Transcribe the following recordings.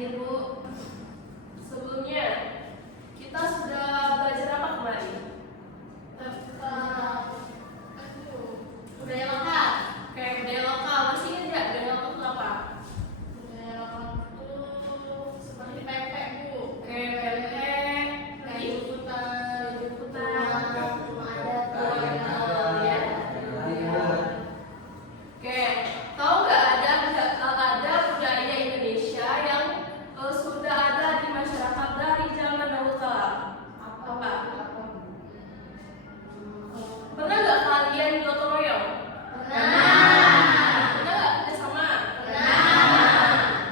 hadir, Bu. Sebelumnya, kita sudah belajar apa kemarin? Budaya lokal. Oke, budaya lokal. Masih ingat nggak budaya lokal itu apa? Budaya lokal itu seperti pempek, Bu. Oke, pempek, lagi Liputan, liputan, rumah adat, ya. Oke, tahu nggak ada budaya Indonesia yang sudah ada di masyarakat dari zaman dahulu kala? Apa? Pernah nggak kalian gotong royong? Pernah nggak kerjasama?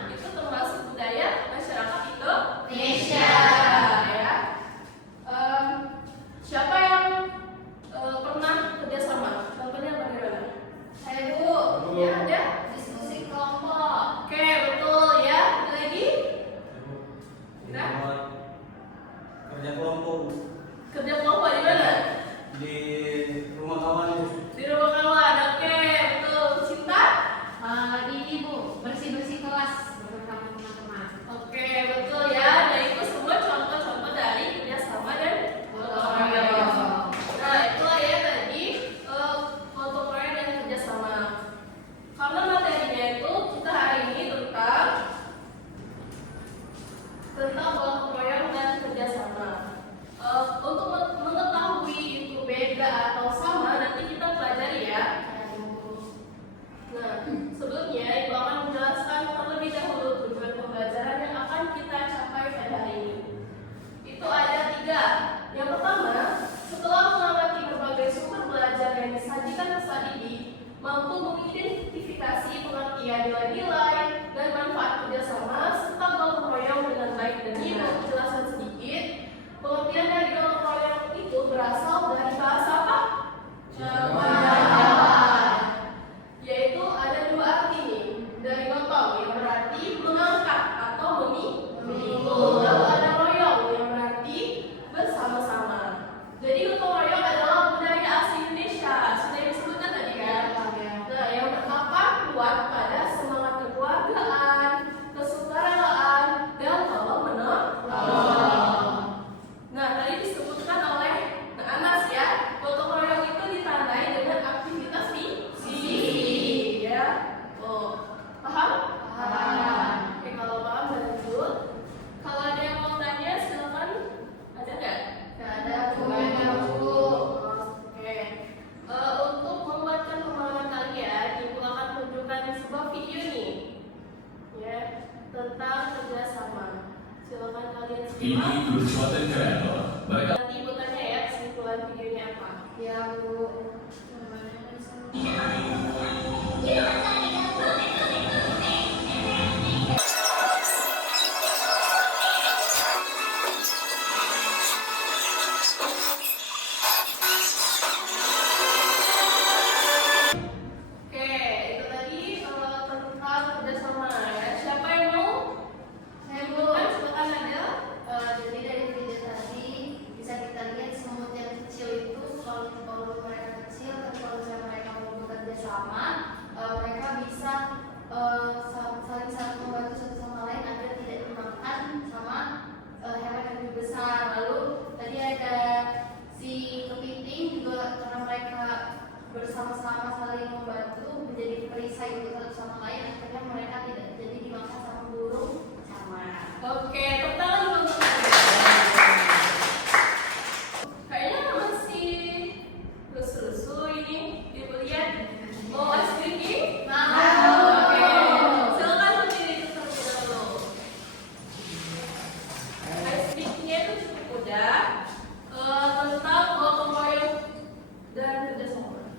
Itu termasuk budaya masyarakat Indonesia, ya. Siapa yang pernah kerjasama? Contohnya bagaimana? Saya, Bu. Ya, ada. Diskusi kelompok. Oke, betul ya. Ada lagi? Nah, Kerja kelompok kerja kelompok di mana? di rumah kawan. Di rumah kawan. Oke, betul. Cinta? Ini, Bu, bersih-bersih kelas bersama teman-teman. Oke, betul ya. Nah, itu semua contoh-contoh dari kerjasama dan gotong royong. Nah, itulah ya tadi gotong royong dan kerjasama. Karena materinya itu kita hari ini tentang gotong royong dan kerjasama. Untuk mengetahui itu beda atau sama, nanti kita pelajari ya. Nah, sebelumnya Ibu akan menjelaskan terlebih dahulu tujuan pembelajaran yang akan kita capai pada hari ini. Itu ada 3. Yang pertama, setelah mengamati berbagai sumber belajar yang disajikan peserta didik, mampu mengidentifikasi pengertian nilai-nilai dan manfaat kerjasama serta gotong royong dengan baik. Dan ini mau penjelasan sedikit. Pengertian dari gotong royong itu berasal dari bahasa apa? Jawa. Yaitu ada 2 arti nih. Dari gotong yang berarti mengangkat atau memikul. Lalu ada royong yang berarti bersama-sama. Jadi gotong royong adalah budaya asli Indonesia. Sudah disebutkan tadi kan? Nah, yang berakar kuat pada semangat kekeluargaan, kesukarelaan, dan tolong menolong. Nah, tadi disebutkan oleh Anas ya, gotong royong itu ditandai dengan aktivitas fisik, ya. Oh, paham? Oke, kalau paham lanjut. Kalau ada yang mau tanya, silakan. Ada nggak? Nggak ada, Bu. Oke. Untuk menguatkan pemahaman kalian, Ibu akan tunjukkan sebuah video nih, ya, tentang kerjasama. Silakan kalian Ini simak. grup konten kreator. Mereka Nanti Ibu tanya ya kesimpulan videonya apa. Ya, Bu. Oke, itu tadi tentang kerjasama ya. Siapa yang mau? Saya, Bu. Silakan ada. Jadi dari video tadi bisa kita lihat semut yang kecil itu kalau mereka kecil, tapi kalau misalnya mereka mau bekerja sama, mereka bisa saling membantu satu sama lain agar tidak dimakan sama hewan yang lebih besar. Lalu tadi ada si kepiting juga karena mereka bersama-sama saling membantu menjadi perisai untuk satu sama lain, akhirnya mereka tidak jadi dimakan sama burung sama. Oke, tepuk tangan dulu untuk mereka. Kayaknya masih lusu-lusu ini. Ibu lihat. Mau ice cream? Oke, silakan berdiri terlebih dahulu. Ice cream-nya itu cukup mudah. Tentang gotong royong dan kerjasama.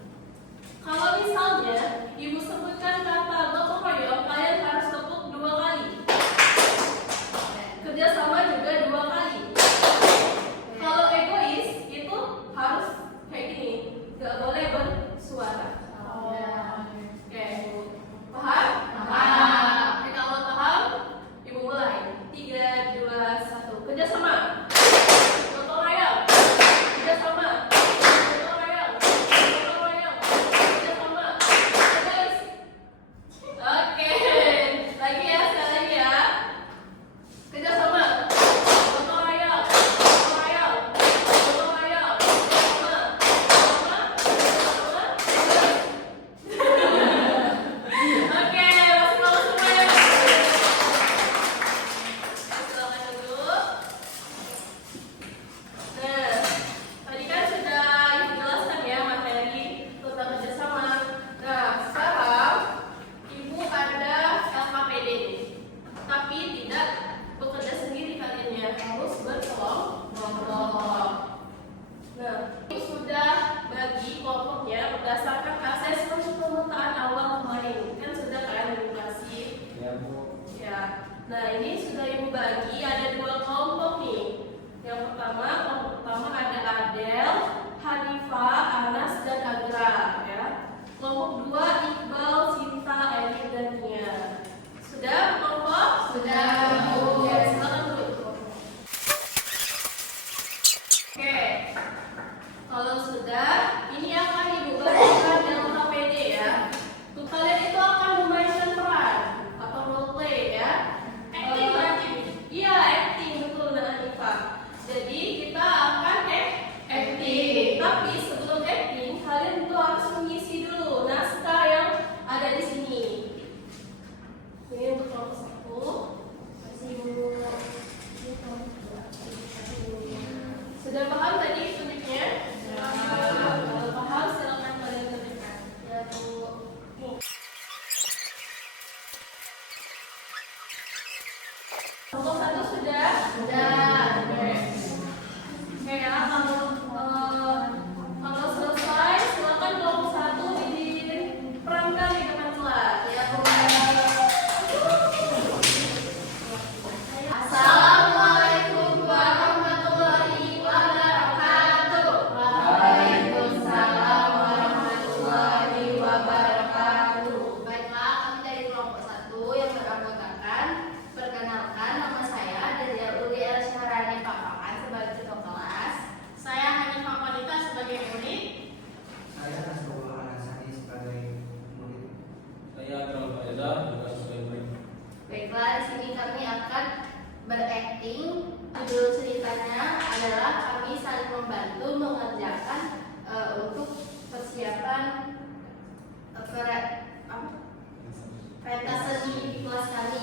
Kalau misalnya Ibu sebutkan kata gotong royong, kalian Ada. Oke. Oke ya, kalau selesai silakan kelompok 1 diperankan di depan kelas ya. Assalamualaikum warahmatullahi wabarakatuh. Waalaikumsalam warahmatullahi wabarakatuh. Baiklah, kami dari kelompok 1 yang beranggotakan, perkenalkan nama saya Delia Uli El Syahrani Papakan sebagai ketua kelas. Saya Hanifah Wanita sebagai murid. Saya Nasrullah Anasani sebagai murid. Saya Akram Faizal juga sebagai murid. Baiklah, di sini kami akan berakting. Judul ceritanya adalah kami saling membantu mengerjakan untuk persiapan pentas seni di kelas kami.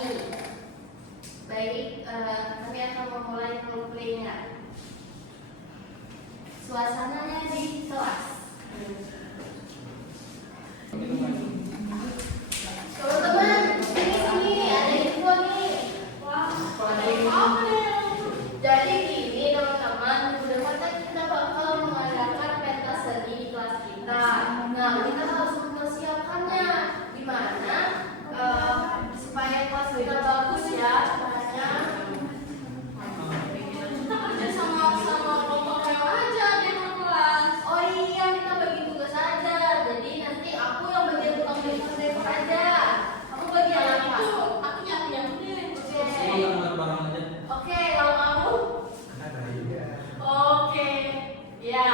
Baik, kami akan memulai roleplaynya. Suasananya di kelas. Teman-teman, sini ada info nih. Wah, ada yang apa nih? Jadi gini teman-teman, minggu depan kan kita bakal mengadakan pentas seni di kelas kita. Nah, kita harus mempersiapkannya. Gimana? Supaya kelas kita bagus ya, caranya. Kita kerja sama kelompok yang aja di kelas. Oh iya, kita bagi tugas aja. Jadi nanti aku yang bagian tukang dekor aja. Aku bagian Yang apa? itu aku yang sendiri. Oke. Jadi angkat barang aja. Oke, kalau kamu? Ada juga. Oke, ya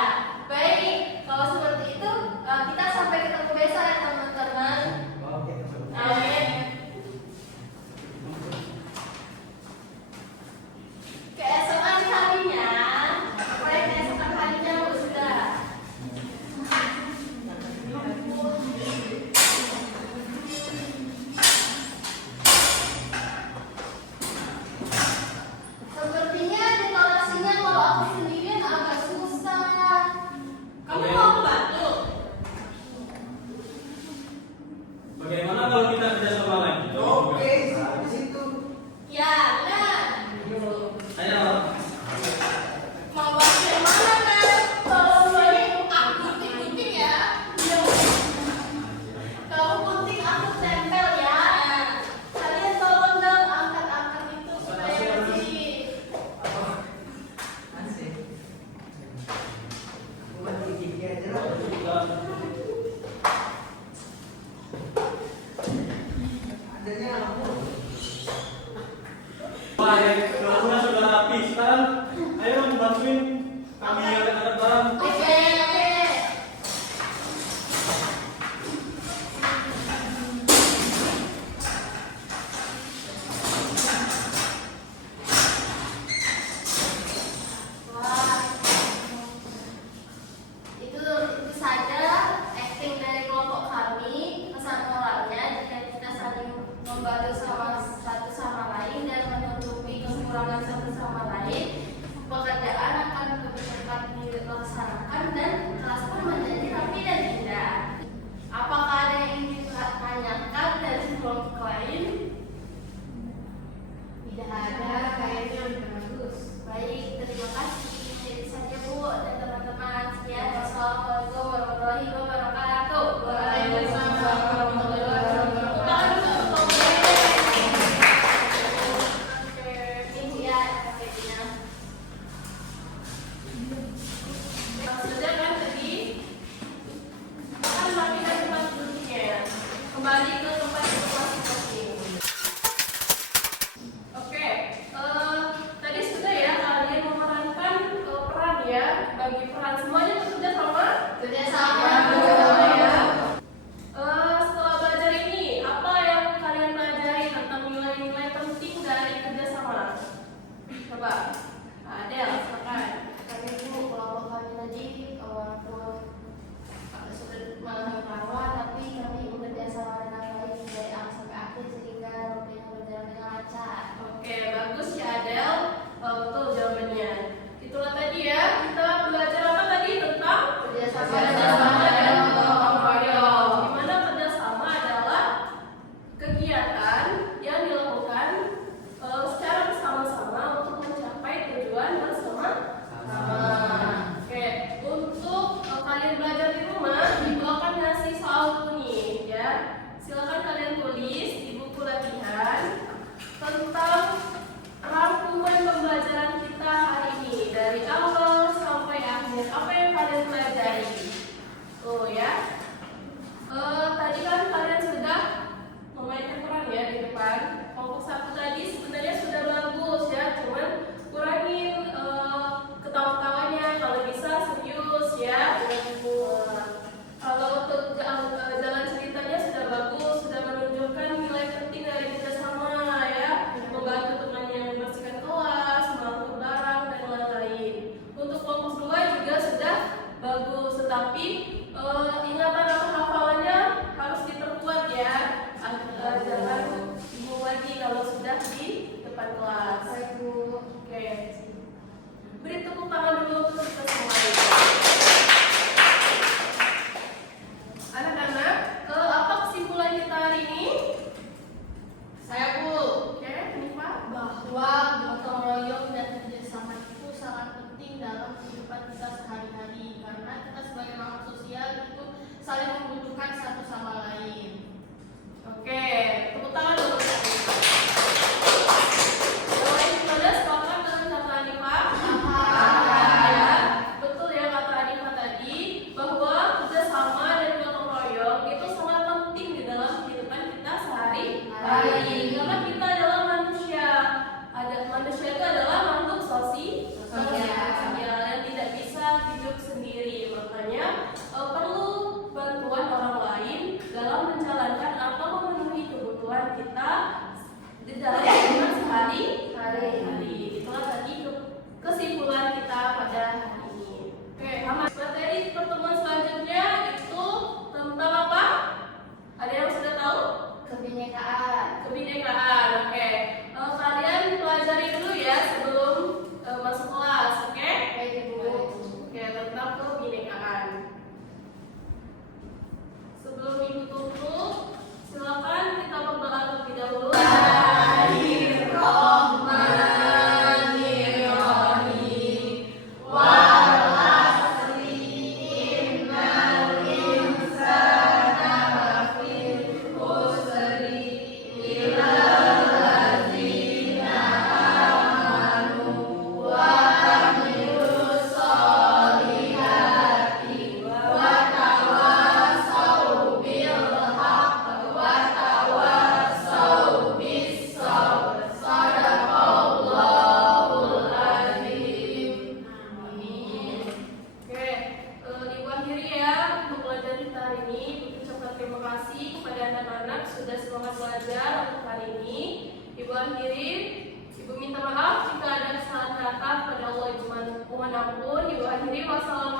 baik. Kalau seperti itu kita sampai ketemu besok ya teman-teman. Oke, teman. Oke. Keesokan harinya, proyek keesokan harinya sudah. Sepertinya dekorasinya kalau aku sendirian agak susah. Kamu mau bantu? Bagaimana kalau kita kerjasama lagi? Oke, di situ. Ya, benar. Ayo. Mau bantu yang mana kan? Kalau ini aku gunting-gunting ya. Kamu gunting, aku tempel ya. Kalian tolong dong angkat-angkat itu supaya bersih. Asik. Buat gigi aja lah. Adanya aku. Baik, kelasnya sudah rapi. Sekarang ayo bantuin kami angkat barang. Oke. Wah. Itu saja acting dari kelompok kami. Pesan moralnya jika kita saling membantu satu sama lain dan menutupi kekurangan satu sama lain, pekerjaan akan lebih cepat dilaksanakan dan kelas pun menjadi rapi dan indah. Apakah ada yang ingin ditanyakan dari kelompok lain? Tidak ada, kayaknya udah bagus. Baik, terima kasih. Itu saja Bu dan teman-teman. Sekian, wassalamualaikum warahmatullahi wabarakatuh. Waalaikumsalam warahmatullahi wabarakatuh. Oke, Ibu ya, paketnya. Sudah kan tadi? Kan rapikan tempat duduknya ya. Kembali ke tempat duduk masing-masing. Oke, tadi sudah ya kalian memerankan peran ya, bagi peran semuanya bekerja sama. Kerja sama. Ya. Setelah belajar ini, apa yang kalian pelajari tentang nilai-nilai penting dari kerjasama? Coba, Adel, silakan. Kami Bu, kelompok kami tadi walaupun sudah memahami bahwa tapi kami bekerja sama dengan baik masalah